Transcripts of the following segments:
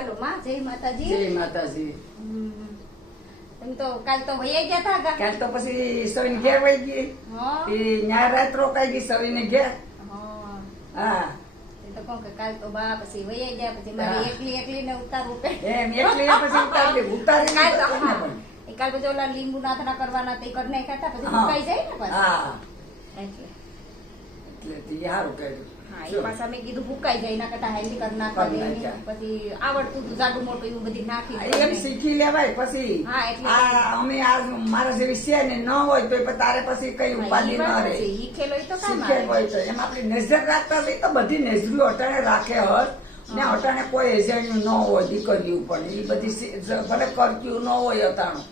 હાલો માં જય માતાજી. જય માતાજી. હમ. તો કાલ તો વૈયા ગયા હતા કાલ તો પછી સવિન ઘેર વઈ ગઈ. એ ન્યા રાત રોકાઈ ગઈ સવીને ઘેર. હા. હા. તો કહું કે કાલ તો બા પછી વૈયા ગયા પછી મારી એકલી એકલી ને ઉતારવું પડે. એમ એકલી પછી ઉતારી લે. ઉતારી કાલ તો હા. એ કાલ પછી ઓલા લીંબુ નાથના કરવાના તે કરી નાખ્યા હતા પછી હા. સુકાઈ જાય ને પછી. હા. એટલે. એટલે તે સારું કર્યું. હા એ પાછા મેં કીધું ભૂકાઈ જાય એના કરતા હેલ્ધી કરી કરી નાખવાની પછી આવડતું હતું જાડું મોટું એવું બધી નાખી એમ શીખી લેવાય પછી. હા, એટલે- અમે આ મારા જેવી છે ને ન હોય તો તારે પછી કઈ ઉપાધિ ન રહે. તો શીખેલ હોય તો. એમ આપણે નજર રાખતા હોય તો બધી નજરો અટાણે રાખે હોત ને. અટાણે કોઈ એજન્યું ન હોય દીકરીયું પણ. એ બધી ભલે કરતું ન હોય અટાણું.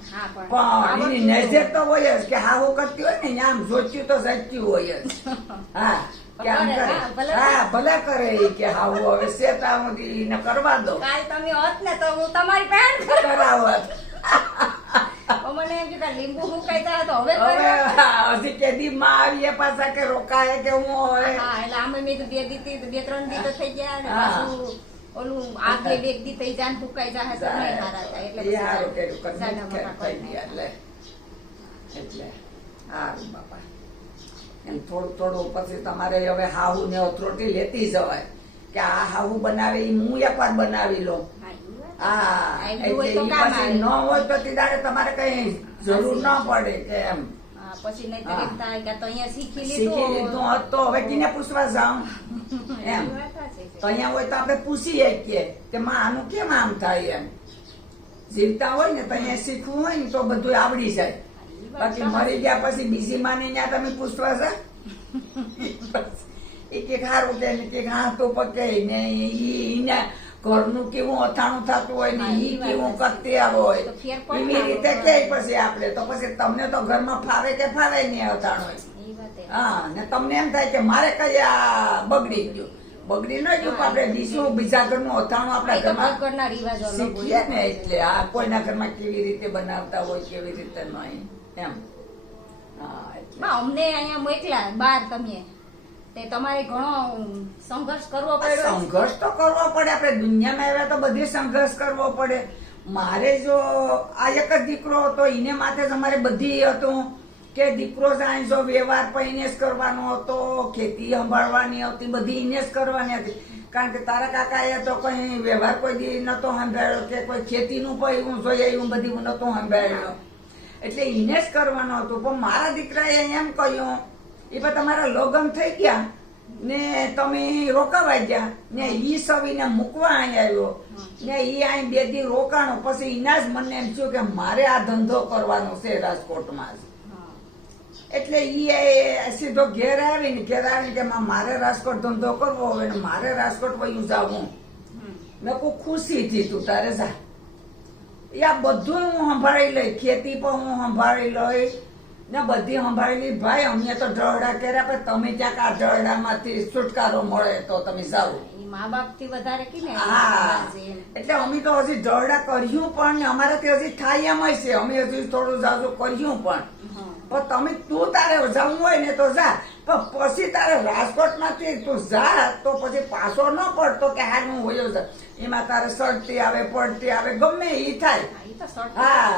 પણ એની નજર તો હોય જ કે હા હું કરતી હોય ને આમ જોચ્યું તો સચ્યું હોય જ. હા. કે આમ કરે, કરે. હા, ભલે કરે કે હા હું હવે શેતા સુધી કરવા દો. કાલ તમે હોત ને તો હું તમારી પહેણ કરાવત. મને એમ કીધા લીંબુ હુકાઈ તો હવે. હજી કેદી માં આવીએ પાછા કે રોકાય કે હું હવે. હા એટલે મેં બે દીધી બે ત્રણ દી તો થઈ ગયા ને પાછું ઓલું આગે બે દી થઈ જાય ફૂકાઈ જાય તો નહીં હારા થાય. એટલે કર્યું, કરી એટલે. એટલે. હારું બાપા. એમ થોડું થોડું પછી તમારે હવે હાહુ ને અથરોટી લેતી જવાય. કે આ હાહુ બનાવે એ હું એકવાર બનાવી લઉં. હા. ન હોય તો તીદારે તમારે કઈ જરૂર ન પડે કે એમ. પછી નહીં થાય કે તો અહીંયા શીખી શીખી લીધું. લીધું તો હવે કિને પૂછવા જાઉં. એમ. તો અહીંયા હોય તો આપણે પૂછી કે કે માં આનું કેમ આમ થાય એમ? જીવતા હોય ને તો અહીંયા શીખવું હોય ને તો બધું આવડી જાય. બાકી. મરી ગયા પછી બીજી માની ત્યાં તમે પૂછવા છે એ કે ખારું કે ને કે હા તો પકે ને એના ઘરનું કેવું અથાણું થતું હોય ને વાત કેવું. કરતી હોય. એવી રીતે કે પછી આપણે તો પછી તમને તો ઘરમાં ફાવે કે ફાવે નહીં અથાણું હા ને તમને એમ થાય કે મારે કઈ આ બગડી ગયું. બગડી ન ગયું આપણે બીજું બીજા ઘરનું અથાણું આપણા ઘરમાં. શીખીએ ને એટલે આ કોઈના ઘરમાં કેવી રીતે બનાવતા હોય કેવી રીતે નહીં. એમ. અમને અહીંયા મોકલા બાર તમે. તે તમારે ઘણો સંઘર્ષ કરવો પડે સંઘર્ષ તો કરવો પડે આપણે દુનિયામાં આવ્યા તો બધી સંઘર્ષ કરવો પડે. મારે જો આ એક જ દીકરો હતો એને માથે જ અમારે બધી હતું કે દીકરો સાયન્સ વ્યવહાર પણ એને જ કરવાનો હતો ખેતી સંભાળવાની હતી બધી એને જ કરવાની હતી. કારણ કે તારા કાકાએ તો કઈ વ્યવહાર કોઈ દી નતો સંભાળ્યો કે કોઈ ખેતીનું પણ એવું જોઈએ એવું બધું નતો સંભાળ્યું. એટલે એને જ કરવાનો હતો. પણ મારા દીકરાએ એમ કહ્યું એ પણ તમારા લગ્ન થઈ ગયા. ને તમે રોકાવા ગયા. ને ઈ સવીને મૂકવા અહીં આવ્યો. ને ઈ અહીં બે દી રોકાણો. પછી એના જ મને એમ થયું કે મારે આ ધંધો કરવાનો છે રાજકોટમાં એટલે ઈ એ સીધો ઘેર આવીને ઘેર આવીને કે મારે રાજકોટ ધંધો કરવો હવે મારે રાજકોટ વયું જવું. મેં કહું ખુશીથી તું તારે જા. આ બધું હું સંભાળી લઈ ખેતી પણ હું સંભાળી લઈ. ને બધી સંભાળી લઈ. ભાઈ અમે તો ઢળડા કર્યા પણ તમે ક્યાંક આ ઢળડામાંથી છુટકારો મળે તો તમે સારું. મા બાપથી વધારે કી હા. એટલે અમે તો હજી ઢળડા કર્યું પણ ને અમારાથી હજી થાય એમ છે. અમે હજી થોડું જાજુ કર્યું પણ. પણ તમે તું તારે જવું હોય ને તો જા. પણ પછી તારે રાજકોટમાંથી તું જા તો પછી પાછો ન પડતો કે હા હું વયો એમાં તારે સડતી આવે પડતી આવે ગમે એ થાય. હા,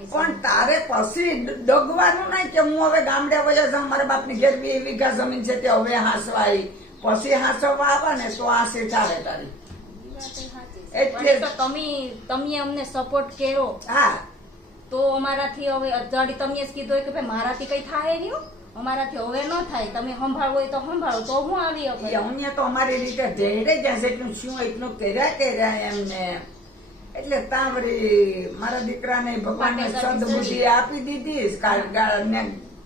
તો. પણ તારે પછી ડગવાનું નહીં કે હું હવે ગામડે વયો જાઉં મારા બાપની ઘેર બે વીઘા જમીન છે તે હવે હાંસવા આવી પછી હાંસવા આવે ને તો હાંસી થાય તારી. એટલે- તો તમે તમે અમને સપોર્ટ કર્યો. હા. તો અમારાથી હવે અજાડી તમે જ કીધું કે ભાઈ મારાથી કઈ થાય નહીં અમારાથી હવે ન થાય. તમે સંભાળવો હોય તો સંભાળો. તો હું આવી અહીંયા તો અમારી રીતે ઢેરે જ્યાં એટલું શું એટલું કર્યા કર્યા એમને. એટલે ત્યાં વળી મારા દીકરાને ભગવાનને સદબુદ્ધિ આપી દીધી.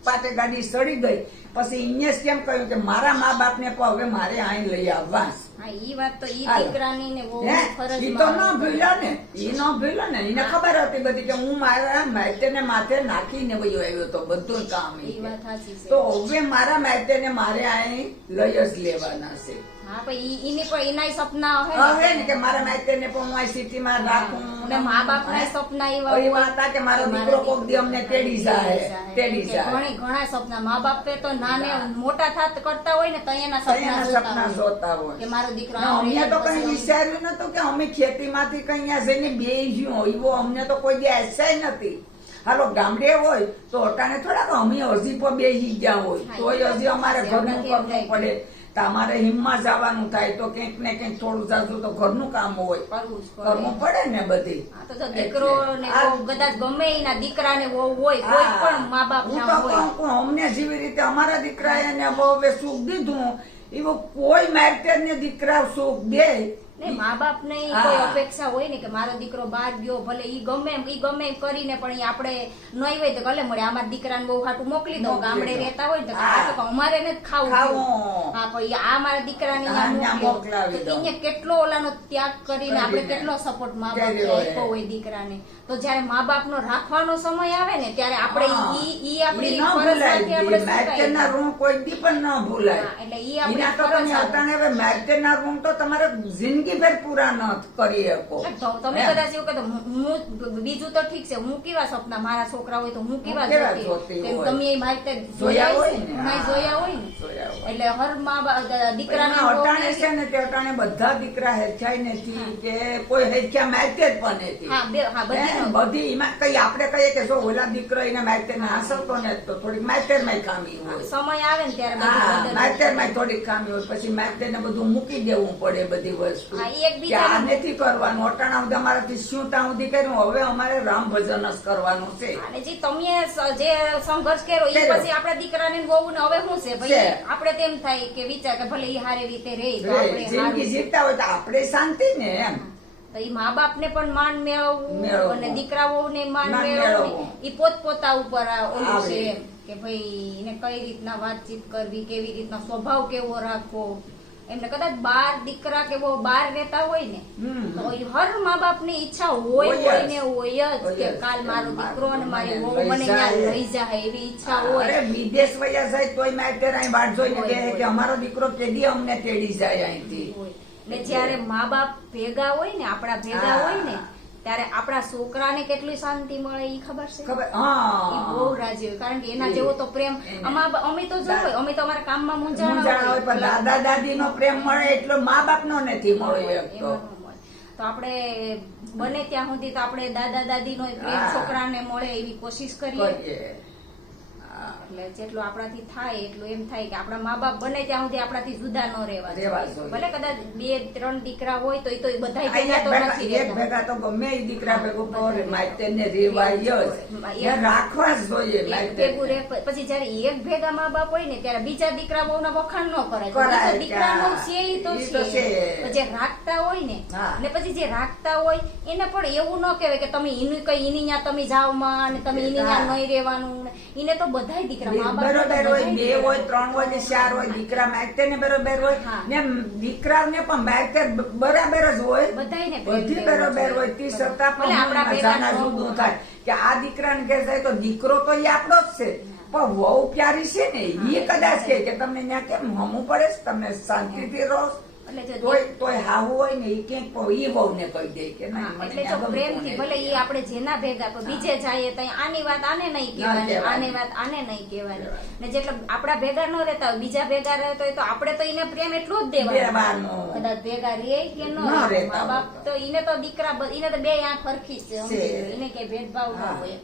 પાટે ગાડી સડી ગઈ. પછી ઇન્યસ કેમ કહ્યું કે મારા મા બાપને પણ હવે મારે અહીં લઈ આવવા ઈ વાત તો ઈ દીકરાની ને બહુ ફરજ તો ન ભૂલ્યો ને ઈ ન ભૂલ્યો ને એને ખબર હતી બધી કે હું મારા માયતેને માથે નાખીને વયો આવ્યો તો બધું કામ ઈ ઈ વાત તો હવે મારા અહીં લઈ જ લેવાના છે. હા પણ એનાય સપના હવે ને કે મારા માઈતરને પણ હું આ રાખું ને મા સપના એવા એવા હતા કે મારો દીકરો કોક દી અમને તેડી જાય તેડી જાય ઘણી ઘણા સપના. મા બાપે તો નાને મોટા થાત કરતા હોય ને તો એના સપના જોતા હોય. કે મારો દીકરો અમને તો કઈ વિચાર્યું નતું કે અમે ખેતીમાંથી કઈ અહીંયા જઈને બેસ્યું એવો અમને તો કોઈ દી એસાય નથી. હાલો ગામડે હોય તો અટાણે થોડાક અમે હજી પણ બેસી ગયા હોય. તોય હજી અમારે ઘરનું કરવું પડે. તો અમારે હિમમાં જવાનું થાય તો કંઈક ને કંઈક થોડું જાજુ તો ઘરનું કામ હોય. કરવું પડે. ને બધી. દીકરો કદાચ ગમે એના દીકરા ને વહુ હોય કોઈ પણ મા બાપ હું તો કહું કે અમને જેવી રીતે અમારા દીકરા એને બહુ સુખ દીધું એવું કોઈ માર્કેટ ને દીકરા સુખ દે. મા બાપ ને કોઈ અપેક્ષા હોય ને કે મારો દીકરો બહાર ગયો ભલે ઈ ગમે એમ ઈ ગમે એમ કરીને પણ આપણે નહીં હોય તો ભલે મળે અમારા દીકરાને બહુ હાટું મોકલી દો ગામડે રહેતા હોય તો અમારે ને ખાવું. હા પણ આ મારા દીકરાને. મોકલાવી દો. કેટલો ઓલાનો ત્યાગ કરીને આપણે. કેટલો સપોર્ટ મા બાપ. આપ્યો હોય દીકરાને તો જ્યારે મા બાપનો રાખવાનો સમય આવે ને ત્યારે આપણે ઈ ઈ આપણી ન શું રૂમ કોઈ દી પણ ન ભૂલાય એટલે ઈ આપણે ફરજ હવે માર્કેટના રૂમ તો તમારે જિંદગી ભર પૂરા ન કરી શકો? તમે કદાચ એવું કહેતો હું બીજું તો ઠીક છે. હું કેવા સપના મારા છોકરા હોય તો હું કેવા જોતી? કેમ. તમે એ મારી જોયા હોય ને, જોયા હોય ને? એટલે હર મા બાપ દીકરાને અટાણે છે ને તે અટાણે બધા દીકરા હેચ્છાય નથી કે કોઈ હેરછા મારતે પણ નથી હા બધી એમાં કઈ આપણે કહીએ કે જો ઓલા દીકરો એને માર્કેટ ના હાંસવતો ને તો થોડીક માર્કેટમાં ખામી હોય. સમય આવે ને ત્યારે પડે. માં થોડીક ખામી હોય. પછી માર્કેટ ને બધું મૂકી દેવું પડે બધી વસ્તુ. કે આ નથી કરવાનું. અટાણા સુધી અમારાથી શું ત્યાં સુધી કર્યું? હવે અમારે રામ ભજન જ કરવાનું છે. અને જે તમે જે સંઘર્ષ કર્યો એ પછી આપણા દીકરાને ને હવે શું છે. ભાઈ આપણે તેમ થાય કે વિચાર કે ભલે ઈ હારે રીતે રહે રે, જિંદગી. જીવતા હોય તો આપણે શાંતિ ને એમ. મા બાપ ને પણ માન મેળવવું. અને દીકરાઓ ને માન મેળવવું. એ ઈ પોતપોતા ઉપર ઓલું છે કે ભાઈ એને કઈ રીતના વાતચીત કરવી કેવી રીતના સ્વભાવ કેવો રાખવો? એમને કદાચ બાર દીકરા કે બહુ બાર રહેતા હોય ને તો હર મા બાપની ઈચ્છા હોય હોય ને હોય જ કે કાલ મારો દીકરો ને મારી મને વહુ મને જાય. લઈ જાય એવી ઈચ્છા હોય. વિદેશ વયા જાય તોય મારે અહીં બાર જોઈને કહે કે અમારો દીકરો કેદી અમને તેડી જાય અહીંથી. ને જ્યારે મા બાપ ભેગા હોય ને આપણા ભેગા હોય ને ત્યારે આપણા છોકરાને કેટલી શાંતિ મળે એ ખબર છે? ખબર ઈ બહુ રાજી હોય કારણ કે એના જેવો તો પ્રેમ અમા- અમે તો જો હોય અમે તો અમારા કામમાં મૂંઝાણા હોય. પણ દાદા દાદી નો પ્રેમ મળે એટલો મા બાપ નો નથી મળ્યો તો. આપણે બને ત્યાં સુધી તો આપણે દાદા દાદી નો પ્રેમ છોકરાને મળે એવી કોશિશ કરીએ. હા. એટલે જેટલું આપણાથી થાય એટલું એમ થાય કે આપણા મા બાપ બને ત્યાં સુધી આપણાથી જુદા ન રહેવા. ભલે કદાચ બે ત્રણ દીકરા હોય તો એ તો બધા ભેગા તો નથી એક ભેગા તો ગમે એ દીકરા ભેગું પડે માઇતર ને રેવાય જ રાખવા જ જોઈએ ભેગું રે પછી જયારે એક ભેગા મા બાપ હોય ને ત્યારે બીજા દીકરા બહુના વખાણ ન કરે દીકરાનો છે એ તો છે. પછી જે રાખતા હોય ને. ને પછી જે રાખતા હોય એને પણ એવું ન કહેવાય કે તમે એનું કઈ એની ન્યા તમે જાવમાં અને તમે એની ન્યા નહીં રહેવાનું એને તો બધાય દીકરા મા બરોબર હોય બે હોય ત્રણ હોય ને ચાર હોય દીકરા માગતે ને બરોબર હોય. ને દીકરાને પણ માગતે બરાબર જ હોય. પ્રેમ બધી બરોબર હોય તી છતાં પણ આપણા પેલા. થાય. કે આ દીકરાને કહે છે તો દીકરો તો એ આપણો જ છે. પણ વહુ પ્યારી છે ને એ કદાચ કે તમને ત્યાં કેમ હમું પડે તમે શાંતિથી રહો. એટલે તોય તોય હાવું હોય ને એ ક્યાંક ઈ વહુને કહી દે કે ના, એટલે જો પ્રેમથી ભલે ઈ આપણે જેના ભેગા બીજે જઈએ તો આની વાત આને નહીં કહેવાની. આની વાત આને નહીં કહેવાની. ને જેટલા આપણા ભેગા ન રહેતા હોય બીજા ભેગા રહેતા હોય તો આપણે તો એને પ્રેમ એટલો જ દેવાનો. કદાચ ભેગા રે કે ન રહે. બાપ તો એને તો દીકરા એને તો બે આંખ ફરખી છે. એને કઈ ભેદભાવ ન હોય.